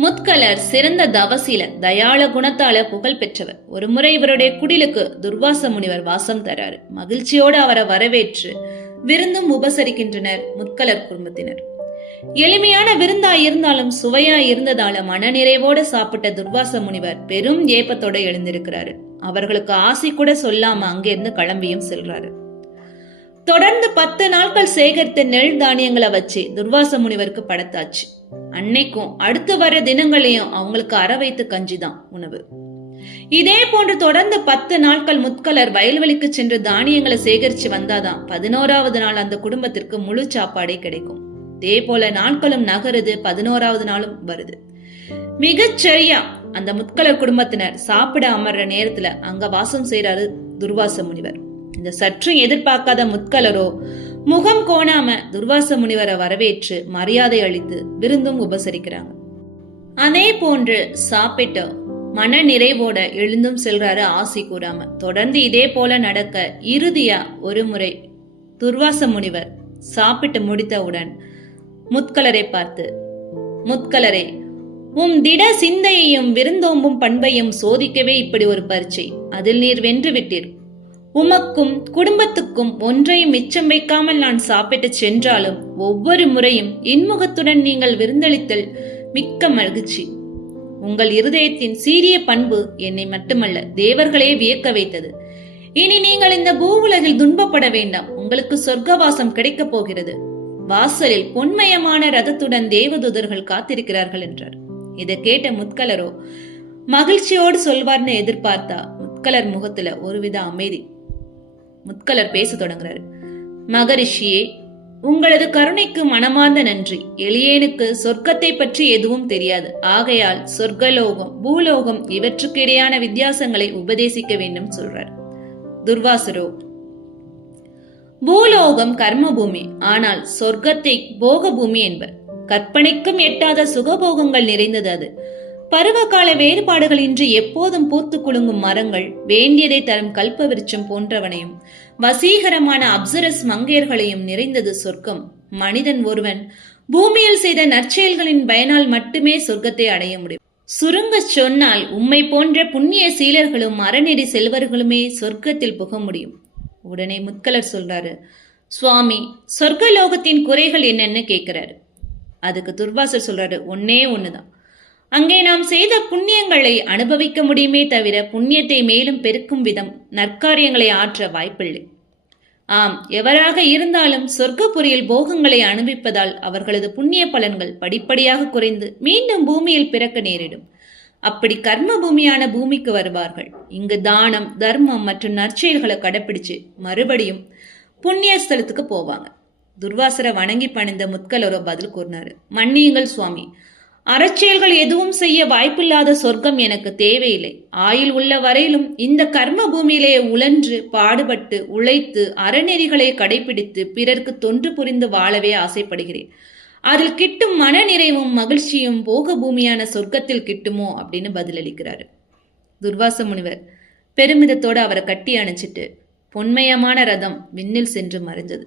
முத்கலர் சிறந்த தவசில தயாள குணத்தால புகழ் பெற்றவர். ஒரு முறை இவருடைய குடிலுக்கு துர்வாச முனிவர் வாசம் தராரு. மகிழ்ச்சியோடு அவரை வரவேற்று விருந்தும் உபசரிக்கின்றனர் முத்கலர் குடும்பத்தினர். எளிமையான விருந்தா இருந்தாலும் சுவையா இருந்ததால மனநிறைவோட சாப்பிட்ட துர்வாச முனிவர் பெரும் ஏப்பத்தோட எழுந்திருக்கிறாரு. அவர்களுக்கு ஆசை கூட சொல்லாம அங்கிருந்து கிளம்பியும் செல்றாரு. தொடர்ந்து பத்து நாட்கள் சேகரித்த நெல் தானியங்களை வச்சு துர்வாச முனிவருக்கு படைத்தாச்சு. அன்னைக்கும் அடுத்து வர தினங்களையும் அவங்களுக்கு அற வைத்து கஞ்சி தான் உணவு. இதே போன்று தொடர்ந்து பத்து நாட்கள் முத்கலர் வயல்வெளிக்கு சென்று தானியங்களை சேகரிச்சு வந்தாதான் பதினோராவது நாள் அந்த குடும்பத்திற்கு முழு சாப்பாடே கிடைக்கும். இதே போல நாட்களும் நகருது பதினோராவது நாளும் வருது. மிகச்சரியா அந்த முத்கலர் குடும்பத்தினர் சாப்பிட அமர்ற நேரத்துல அங்க வாசம் செய்யறாரு துர்வாச முனிவர். இந்த சற்றும் எதிர்பார்க்காத முத்கலரோ முகம் கோணாம துர்வாச முனிவரை வரவேற்று மரியாதை அளித்து விருந்தும் உபசரிக்கிறாங்க. அதே போன்று சாப்பிட்டு மன நிறைவோட எழுந்தும் செல்றாரு ஆசி கூறாம. தொடர்ந்து இதே போல நடக்க இறுதியா ஒரு முறை துர்வாச முனிவர் சாப்பிட்டு முடித்தவுடன் முத்கலரை பார்த்து முத்கலரே உம் திட சிந்தையையும் விருந்தோம்பும் பண்பையும் சோதிக்கவே இப்படி ஒரு பரீட்சை. அதில் நீர் வென்று விட்டீர். உமக்கும் குடும்பத்துக்கும் ஒன்றையும் மிச்சம் வைக்காமல் நான் சாப்பிட்டு சென்றாலும் ஒவ்வொரு முறையும் இன்முகத்துடன் நீங்கள் விருந்தளித்தல் மிக்க மகிழ்ச்சி. உங்கள் இருதயத்தின் சீரிய பண்பு என்னை மட்டுமல்ல தேவர்களே வியக்க வைத்தது. இனி நீங்கள் இந்த பூவுலகில் துன்பப்பட வேண்டாம். உங்களுக்கு சொர்க்கவாசம் கிடைக்கப் போகிறது. வாசலில் பொன்மயமான ரதத்துடன் தேவதூதர்கள் காத்திருக்கிறார்கள் என்றார். இதை கேட்ட முத்கலரோ மகிழ்ச்சியோடு சொல்வார்னு எதிர்பார்த்தா முத்கலர் முகத்துல ஒருவித அமைதி. முத்கலர் பேச தொடங்குறாரு. மகரிஷியே உங்களது கருணைக்கு மனமார்ந்த நன்றி. எளியேனுக்கு சொர்க்கத்தை பற்றி எதுவும் தெரியாது. ஆகையால் சொர்க்கலோகம் பூலோகம் இவற்றுக்கு இடையான வித்தியாசங்களை உபதேசிக்க வேண்டும் சொல்றார். துர்வாசரோ பூலோகம் கர்மபூமி ஆனால் சொர்க்கத்தை போகபூமி என்பர். கற்பனைக்கும் எட்டாத சுகபோகங்கள் நிறைந்தது அது. பருவகால வேறுபாடுகளின்றி எப்போதும் பூத்து குலுங்கும் மரங்கள் வேண்டியதை தரும் கல்ப விருட்சம் போன்றவனையும் வசீகரமான அப்சரஸ் மங்கையர்களையும் நிறைந்தது சொர்க்கம். மனிதன் ஒருவன் பூமியில் செய்த நற்செயல்களின் பயனால் மட்டுமே சொர்க்கத்தை அடைய முடியும். சுருங்கச் சொன்னால் உம்மை போன்ற புண்ணிய சீலர்களும் அறநெறி செல்வர்களுமே சொர்க்கத்தில் புக முடியும். உடனே முத்கலர் சொல்றாரு சுவாமி சொர்க்க லோகத்தின் குறைகள் என்னன்னு கேட்கிறாரு. அதுக்கு துர்வாசர் சொல்றாரு ஒன்னே ஒண்ணுதான். அங்கே நாம் செய்த புண்ணியங்களை அனுபவிக்க முடியுமே தவிர புண்ணியத்தை மேலும் பெருக்கும் விதம் நற்காரியங்களை ஆற்ற வாய்ப்பில்லை. ஆம் எவராக இருந்தாலும் சொர்க்கப்புரியில் போகங்களை அனுபவிப்பதால் அவர்களது புண்ணிய பலன்கள் படிப்படியாக குறைந்து மீண்டும் பூமியில் பிறக்க நேரிடும். அப்படி கர்ம பூமியான பூமிக்கு வருவார்கள். இங்கு தானம் தர்மம் மற்றும் நற்செயல்களை கடைப்பிடிச்சு மறுபடியும் புண்ணிய ஸ்தலத்துக்கு போவாங்க. துர்வாசரை வணங்கி பணிந்த முத்கலரோ பதில் கூறினாரு. மன்னியுங்கள் சுவாமி. அறச்செயல்கள் எதுவும் செய்ய வாய்ப்பில்லாத சொர்க்கம் எனக்கு தேவையில்லை. ஆயில் உள்ள வரையிலும் இந்த கர்ம பூமியிலே உழன்று பாடுபட்டு உழைத்து அறநெறிகளை கடைபிடித்து பிறர்க்கு தொன்று புரிந்து வாழவே ஆசைப்படுகிறேன். அதில் கிட்டும் மன நிறைவும் மகிழ்ச்சியும் போக பூமியான சொர்க்கத்தில் கிட்டுமோ அப்படின்னு பதிலளிக்கிறாரு. துர்வாச முனிவர் பெருமிதத்தோடு அவரை கட்டி அணைச்சிட்டு பொன்மயமான ரதம் விண்ணில் சென்று மறைஞ்சது